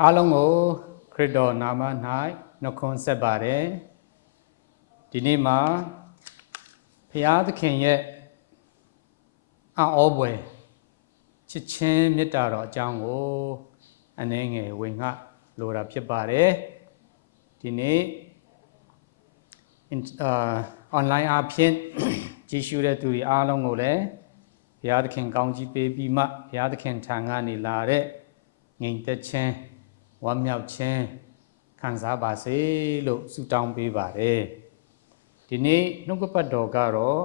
အားလုံးကိုခရစ်တော်နာမ၌နှုတ်ခွန်းဆက်ပါတယ်ဒီနေ့မှာဖရာသခင်ရဲ့အံ့ဩဖွယ်ချစ်ချင်းမေတ္တာတော်အကြောင်းကိုအနည်းငယ်ဝင်ငှလိုတာဖြစ်ပါတယ်ဒီနေ့အာ online အဖြစ်ကြည့်ရှုတဲ့သူတွေအားလုံးကိုလည်းဘုရားသခင်ကောင်းကြီးပေးပြီးမှဘုရားသခင်ထံကနေလာတဲ့ငြိမ်သက်ခြင်း ဝမ်းမြောက်ခြင်းခံစားပါစေလို့ဆုတောင်းပေးပါတယ်ဒီနေ့နှုတ်ကပတ်တော်ကတော့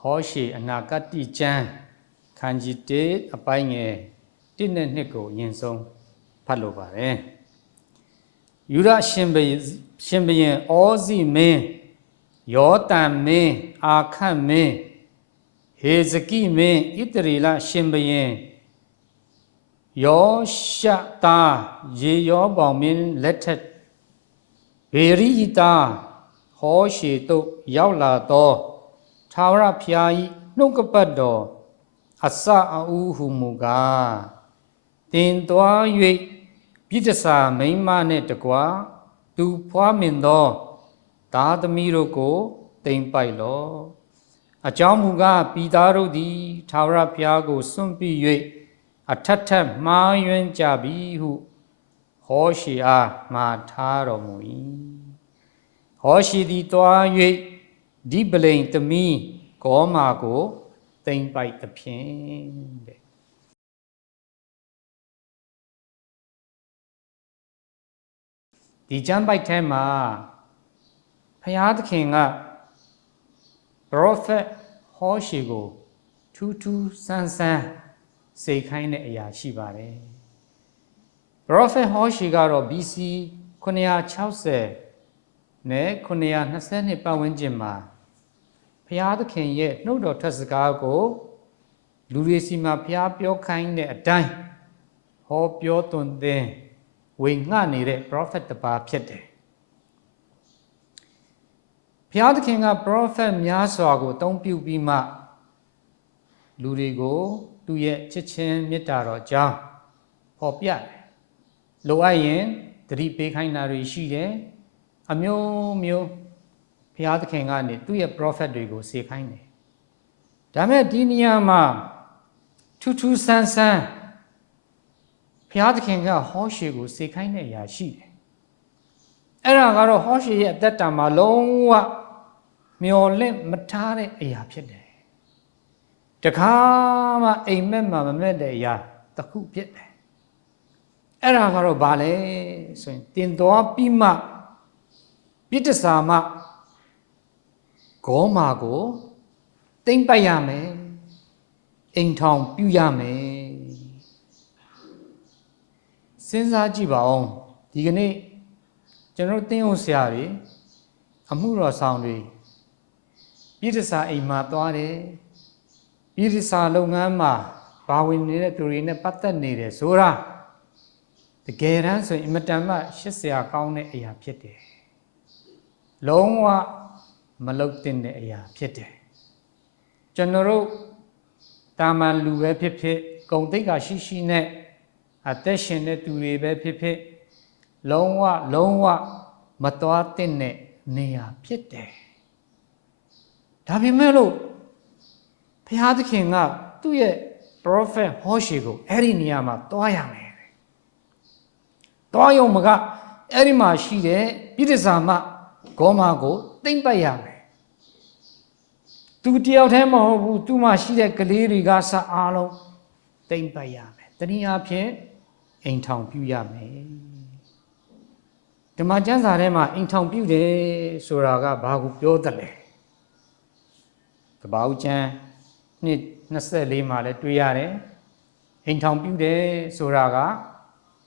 ဟောရှေအနာဂတိကျမ်းခန်းကြီး1အပိုင်းငယ်1နဲ့2ကိုအရင်ဆုံးဖတ်လိုပါတယ်ယူရရှင်ဘုရင်ရှင်ဘုရင်ဩဇိမင်းယောတန်မင်းအာခတ်မင်းဟေဇကိမင်းဣတရီလရှင်ဘုရင် ယောရှတာရေယောပေါင်မင်းလက်ထက်ဘေရိဟိတာဟောရှေတုတ်ရောက်လာသောသာဝရဖျားဤနှုတ်ကပတ်တော်အစအဦးဟုမူကားတင်သွား၍ပြိတ္တစာမိမ့်မနှင့်တကွာသူဖွားမြင်သောသားသမီးတို့ကိုတိမ်ပိုက်လော့အကြောင်းမူကားပြည်သားတို့သည်သာဝရဘုရားကိုစွန့်ပြီး၍ အထက်ထက်မှားယွင်းကြပြီဟုဟောရှေအားမှာထားတော်မူ၏ဟောရှေသည်တွား၍ဒီပလိန်သမီးဂေါမာကိုတိမ်ပိုက်သဖြင့်တဲ့ဒီကျမ်းပိုက်ထဲမှာဖျားသခင်က prophet ဟောရှေကိုထူးထူးဆန်းဆန်း စေခိုင်းတဲ့အရာရှိပါတယ် prophet ဟောရှေကတော့ BC 960နဲ့920နှစ်ပတ်ဝန်းကျင်မှာဖျားသခင်ရဲ့နှုတ်တော်ထက်စကားကိုလူတွေစီမှာဖျားပြောခိုင်းတဲ့အတိုင်းဟောပြောသွန်သင်ဝေငှနေတဲ့ prophet တစ်ပါးဖြစ်တယ်ဘုရားသခင်က prophet များစွာကိုအသုံးပြုပြီးမှလူတွေကို သူ့ရဲ့ချစ်ချင်းမေတ္တာတော်ကြောင့်ဟောပြတယ်။လိုအပ်ရင်တတိပေးခိုင်းတာတွေရှိတယ်။အမျိုးမျိုးဘုရားသခင်ကနေသူ့ရဲ့ prophet တွေကိုစေခိုင်းတယ်။ဒါမဲ့ဒီနေရာမှာထူးထူးဆန်းဆန်းဘုရားသခင်ကဟောရှေကိုစေခိုင်းတဲ့အရာရှိတယ်။အဲ့ဒါကတော့ဟောရှေရဲ့အသက်တာမှာလုံးဝမျော်လင့်မထားတဲ့အရာဖြစ်တယ်။ တခါမှအိမ်မက်မှာမမက်တဲ့အရာတစ်ခုဖြစ်တယ်။အဲ့ဒါကတော့ဘာလဲဆိုရင်တင်သွားပြီးမှပြစ်တစာမှဂေါမာကိုတိမ့်ပတ်ရမယ်။အိမ်ထောင်ပြုရမယ်။စဉ်းစားကြည့်ပါဦးဒီကနေ့ကျွန်တော်တင်းအောင်ဆရာတွေအမှုတော်ဆောင်တွေပြည်တစာအိမ်မှာသွားတယ် ပြည်တစာလုပ်ငန်းမှာဘာဝင်နေတဲ့သူတွေနဲ့ပတ်သက်နေတယ်ဆိုတာတကယ်တမ်းဆိုရင်အင်မတန်မှရှစ်ဆရာကောင်းတဲ့အရာဖြစ်တယ်လုံးဝမလုတ်တင်တဲ့အရာဖြစ်တယ်ကျွန်တော်တို့တာမန်လူပဲဖြစ်ဖြစ်ဂုံတိတ်ကရှိရှိနဲ့အသက်ရှင်တဲ့သူတွေပဲဖြစ်ဖြစ်လုံးဝလုံးဝမတော်တဲ့နေရာဖြစ်တယ်ဒါပေမဲ့လို့ ဘုရားသခင်ကသူ့ရဲ့ prophet ဟောရှေကိုအဲ့ဒီနေရာမှာတွားရမယ်တွားရုံမကအဲ့ဒီမှာရှိတဲ့ပြိတ္တစာမဂေါမာကိုတိမ့်ပတ်ရမယ်သူတယောက်တည်းမဟုတ်ဘူးသူမှရှိတဲ့ကလေးတွေကစအားလုံးတိမ့်ပတ်ရမယ်တနည်းအားဖြင့်အိမ်ထောင်ပြုရမယ်ဓမ္မကျမ်းစာထဲမှာအိမ်ထောင်ပြုတယ်ဆိုတာကဘာကိုပြောတယ်လဲကပောက်ကျမ်း နှစ်24မှာလည်းတွေ့ရတယ်အိမ်ထောင်ပြုတယ်ဆိုတာက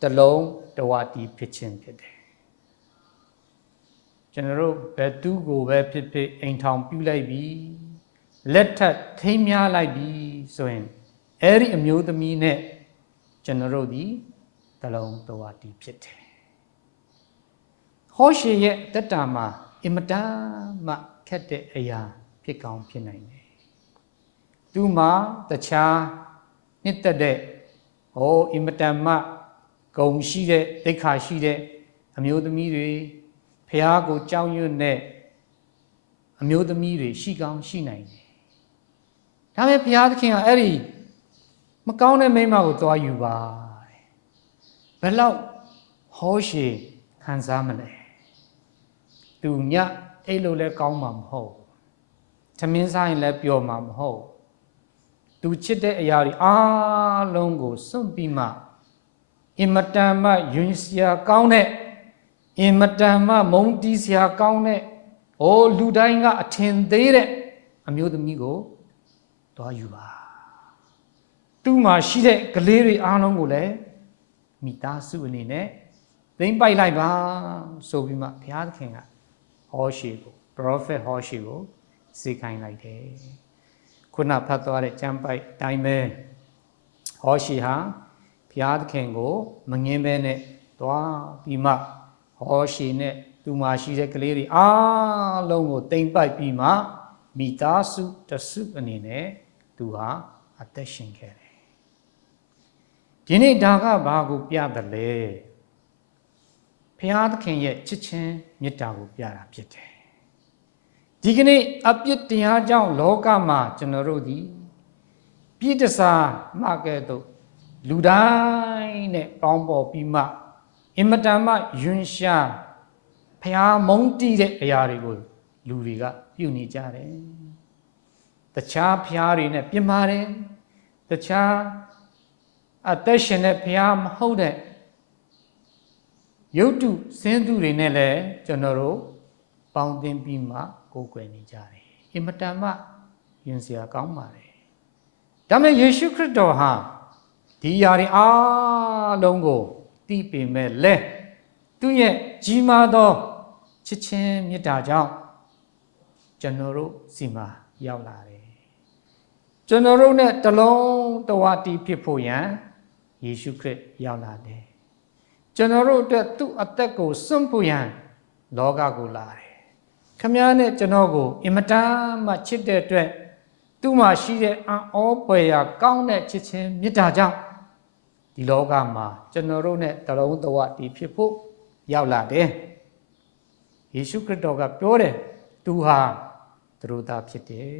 တလုံးတဝတီဖြစ်ခြင်းဖြစ်တယ်ကျွန်တော်တို့ဘယ်သူကိုပဲဖြစ်ဖြစ်အိမ်ထောင်ပြုလိုက်ပြီလက်ထပ်ထိမ်းများလိုက်ပြီဆိုရင်အဲ့ဒီအမျိုးသမီးနဲ့ကျွန်တော်တို့ဒီတလုံးတဝတီဖြစ်တယ်ဟောရှေရဲ့တက်တာမှာအင်မတန်မှခက်တဲ့အရာဖြစ်ကောင်းဖြစ်နိုင်တယ် သူမှာတခြားနှစ်သက်တဲ့ဟောအင်မတန်မှဂုံရှိတဲ့တိတ်ခါရှိတဲ့အမျိုးသမီးတွေဖះကိုကြောက်ရွံ့တဲ့အမျိုးသမီးတွေရှိကောင်းရှိနိုင်တယ်ဒါပေမဲ့ဘုရားသခင်ကအဲ့ဒီမကောင်းတဲ့မိန်းမကိုသွားယူပါတဲ့ဘယ်လောက်ဟောရှည်ခံစားမလဲသူညအဲ့လိုလဲကောင်းမှာမဟုတ်သမင်းစားရင်လည်းပျော်မှာမဟုတ် သူချစ်တဲ့အရာတွေအားလုံးကိုစွန့်ပြီးမှအင်မတန်မှယဉ်စရာကောင်းတဲ့အင်မတန်မှမုန်းတီးစရာကောင်းတဲ့အိုးလူတိုင်းကအထင်သေးတဲ့အမျိုးသမီးကိုသွားယူပါသူ့မှာရှိတဲ့ကလေးတွေအားလုံးကိုလည်းမိသားစုအနေနဲ့သိမ့်ပိုက်လိုက်ပါဆိုပြီးမှဘုရားသခင်ကဟောရှေကို prophet ဟောရှေကိုစေခိုင်းလိုက်တယ် ခုနဖတ်သွားတဲ့ကျမ်းပိုက်အတိုင်းပဲဟောရှေဟာဘုရားသခင်ကို မငင်းဘဲနဲ့သွားပြီးမှဟောရှေနဲ့သူမှာရှိတဲ့ကလေးတွေအားလုံးကိုတိမ့်ပိုက်ပြီးမှမိသားစုတစုအနေနဲ့သူဟာအသက်ရှင်ခဲ့တယ်ဒီနေ့ဒါကဘာကိုပြတယ်လဲဘုရားသခင်ရဲ့ချစ်ချင်းမေတ္တာကိုပြတာဖြစ်တယ် ဒီကနေ့အပြစ်တရားကြောင့်လောကမှာကျွန်တော်တို့ဒီပြည့်တစားမှကဲ့သို့လူတိုင်းနဲ့ပေါင်းပေါ်ပြီးမှအင်မတန်မှယွန်းရှာဖျားမုန်းတီးတဲ့အရာတွေကိုလူတွေကပြုနေကြတယ်။တခြားဖျားတွေနဲ့ပြင်ပါတယ်။တခြားအသက်ရှင်တဲ့ဖျားမဟုတ်တဲ့ရုပ်တုစင်းသူတွေနဲ့လည်းကျွန်တော်တို့ပေါင်းတင်ပြီးမှ ကိုယ်ကွယ်နေကြတယ်။အင်မတန်မှယဉ်စရာကောင်းပါတယ်။ဒါပေမဲ့ယေရှုခရစ်တော်ဟာဒီຢာတွေအားလုံးကိုသိပေမဲ့လဲသူ့ရဲ့ကြီးမားသောချစ်ချင်းမေတ္တာကြောင့်ကျွန်တော်တို့စီမှာရောက်လာတယ်။ကျွန်တော်တို့ ਨੇ တလုံးတဝတီဖြစ်ဖို့ရန်ယေရှုခရစ်ရောက်လာတယ်။ကျွန်တော်တို့အတွက်သူ့အသက်ကိုစွန့်ဖို့ရန်လောကကိုလာတယ်။ ခမည်းနဲ့ကျွန်တော်ကိုအင်မတန်မှချစ်တဲ့အတွက်သူ့မှာရှိတဲ့အံ့ဩပွေရာကောင်းတဲ့ချစ်ချင်းမေတ္တာကြောင့်ဒီလောကမှာကျွန်တော်တို့ ਨੇ တလုံးတဝတီဖြစ်ဖို့ရောက်လာတယ်ယေရှုခရစ်တော်ကပြောတယ်သူဟာသူတို့သားဖြစ်တယ်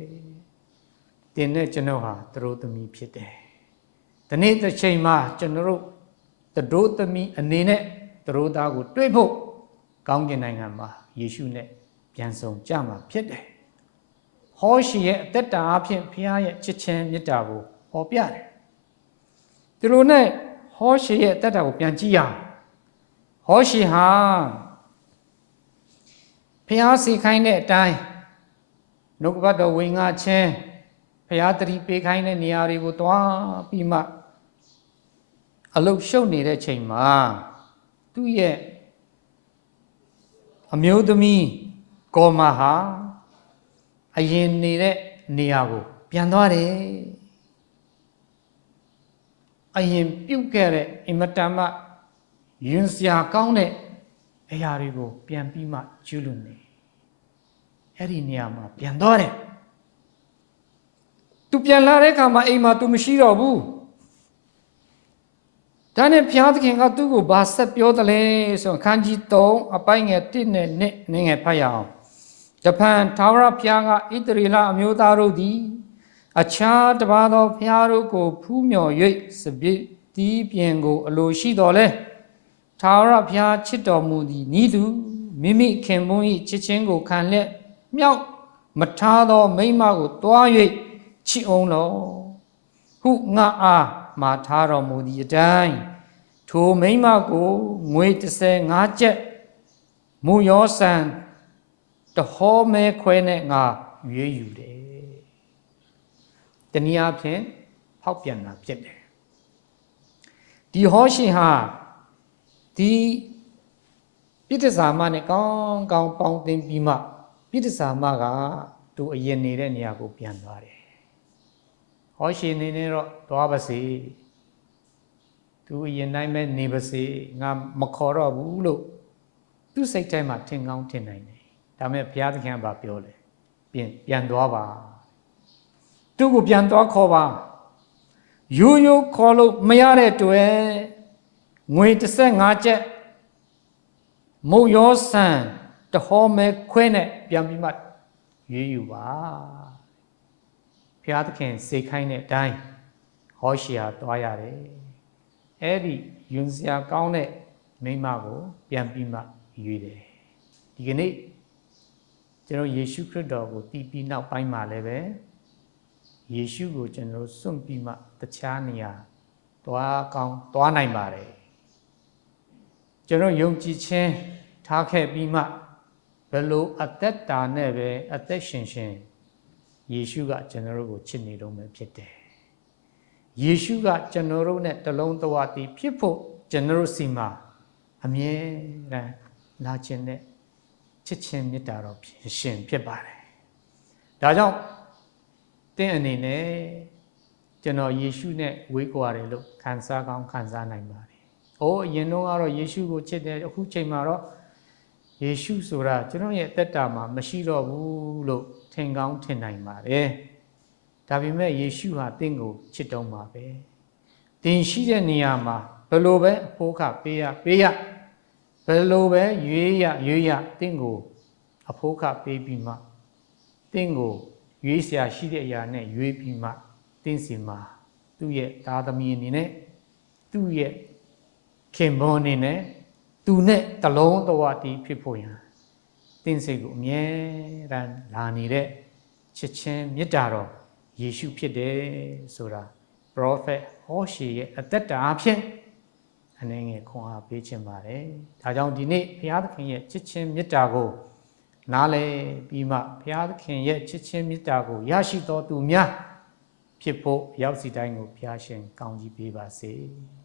တင်နဲ့ကျွန်တော်ဟာသူတို့သမီးဖြစ်တယ်ဒီနေ့တစ်ချိန်မှာကျွန်တော်တို့သူတို့သမီးအနေနဲ့သူတို့သားကို တွေ့ဖို့ကောင်းကင်နိုင်ငံမှာယေရှုနဲ့ ပြန်ဆောင်ကြမှာဖြစ်တယ်ဟောရှိရဲ့အသက်တာအဖြစ်ဖခင်ရဲ့ချစ်ချင်းမေတ္တာကိုဟောပြတယ်သူတို့နဲ့ဟောရှိရဲ့အသက်တာကိုပြန်ကြည့်ရအောင်ဟောရှိဟာဖျားစီခိုင်းတဲ့အတိုင်းနှုတ်ကပတ်တော်ဝင်ငါချင်းဖျားတတိပေးခိုင်းတဲ့နေရာတွေကိုတွားပြီးမှအလုတ်ရှုပ်နေတဲ့ချိန်မှာသူ့ရဲ့အမျိုးသမီး ကောမဟာအရင်နေတဲ့နေရာကို ပြန်သွားတယ်အရင်ပြုတ်ခဲ့တဲ့အင်မတန်မှယဉ်စရာကောင်းတဲ့အရာတွေကို ပြန်ပြီးမှကျူးလွန်နေအဲ့ဒီနေရာမှာပြန်သွားတယ်သူပြန်လာတဲ့အခါမှာအိမ်မှာသူမရှိတော့ဘူးဒါနဲ့ဘုရားသခင်ကသူ့ကိုဘာဆက်ပြောတယ်လဲဆိုခန်းကြီး3အပိုင်းငယ်1နဲ့2နည်းငယ်ဖတ်ရအောင် ဂျပန်ထာဝရဘုရားကဣတရီလအမျိုးသားတို့သည် အခြားတပါးသောဘုရားတို့ကို ဖူးမြော်၍စပစ်တီးပြင်ကို အလိုရှိတော်လဲထာဝရဘုရားချစ်တော်မူသည်ဤသူမိမိခင်ပွန်း၏ချစ်ချင်းကိုခံလက်မြောက်မထားသောမိမကိုတွား၍ချစ်အောင်လောဟုငါအားမှာထားတော်မူသည့်အတိုင်းထိုမိမကိုငွေ35ကျပ်မူယောဆန် တဟောမဲခွဲနဲ့ငါရွေးယူတယ်တနည်းအားဖြင့်ဖောက်ပြန်တာဖြစ်တယ်ဒီဟောရှင်ဟာဒီပြစ်တစာမနဲ့ကောင်းကောင်းပေါင်းသိပြီးမှပြစ်တစာမကသူအရင်နေတဲ့နေရာကိုပြန်သွားတယ်။ဟောရှင်နေနေတော့သွားပါစေ။သူအရင်တိုင်းပဲနေပါစေငါမခေါ်တော့ဘူးလို့သူစိတ်ထဲမှာထင်ကောင်းထင်နိုင်တယ်။ ဒါမဲ့ဘုရားသခင်ကပြောလေပြန်ပြန်သွားပါ။သူ့ကိုပြန်သွားခေါ်ပါ။ရိုးရိုးခေါ်လို့မရတဲ့တွေ့ငွေ35ကျပ်မုတ်ရောဆန်တဟောမဲခွဲနဲ့ပြန်ပြီးမှရွေးယူပါဘုရားသခင်စေခိုင်းတဲ့အတိုင်းဟောရှီယာသွားရတယ်အဲ့ဒီယွန်စရာကောင်းတဲ့မိန်းမကိုပြန်ပြီးမှရွေးတယ်ဒီကနေ့ ကျွန်တော်ယေရှုခရစ်တော်ကိုတည်ပြီးနောက်ပိုင်းမှာလည်းပဲယေရှုကိုကျွန်တော်စွန့်ပြီးမှတခြားနေရာသွားကောင်းသွားနိုင်ပါတယ်ကျွန်တော်ယုံကြည်ခြင်းထားခဲ့ပြီးမှဘယ်လိုအသက်တာနဲ့ပဲအသက်ရှင်ရှင်ယေရှုကကျွန်တော်တို့ကိုချစ်နေတော့မယ်ဖြစ်တယ်ယေရှုကကျွန်တော်တို့နဲ့တလုံးတဝတည်ဖြစ်ဖို့ကျွန်တော်တို့စီမှာအမြဲတမ်းလာခြင်းနဲ့ ချစ်ခြင်းမေတ္တာတော်ဖြစ်ရှင်ဖြစ်ပါတယ်ဒါကြောင့်တင်းအနေနဲ့ကျွန်တော်ယေရှုနဲ့ဝေးကွာတယ်လို့ခံစားကောင်းခံစားနိုင်ပါတယ်။အိုးအရင်တော့ကတော့ယေရှုကိုချစ်တယ်အခုချိန်မှာတော့ယေရှုဆိုတာကျွန်တော်ရဲ့အသက်တာမှာမရှိတော့ဘူးလို့ထင်ကောင်းထင်နိုင်ပါတယ်။ဒါပေမဲ့ယေရှုဟာတင့်ကိုချစ်တော်မှာပဲ။တင်ရှိတဲ့နေရာမှာဘယ်လိုပဲအဖို့ခပေးရပေးရ ဘယ်လိုပဲရွေးရရွေးရတင့်ကိုအဖို့ခပေးပြီးမှတင့်ကိုရွေးစရာရှိတဲ့အရာနဲ့ရွေးပြီးမှတင့်စီမှာသူ့ရဲ့သားသမီးအနေနဲ့သူ့ရဲ့ခင်မွန်အနေနဲ့သူနဲ့တလုံးတဝတီဖြစ်ဖို့ရန်တင့်စိတ်ကိုအမြဲတမ်းလာနေတဲ့ချစ်ချင်းမေတ္တာတော်ယေရှုဖြစ်တယ်ဆိုတာ prophet ဟောရှေရဲ့အသက်တာအဖြစ် အနေငယ်ခွန်အားပေးခြင်းပါတယ်ဒါကြောင့်ဒီနေ့ဘုရားသခင်ရဲ့ချစ်ချင်းမေတ္တာကိုနားလည်ပြီးမှဘုရားသခင်ရဲ့ချစ်ချင်းမေတ္တာကိုရရှိတော်သူများဖြစ်ဖို့ရောက်စီတိုင်းကိုဘုရားရှင်ကောင်းကြီးပေးပါစေ။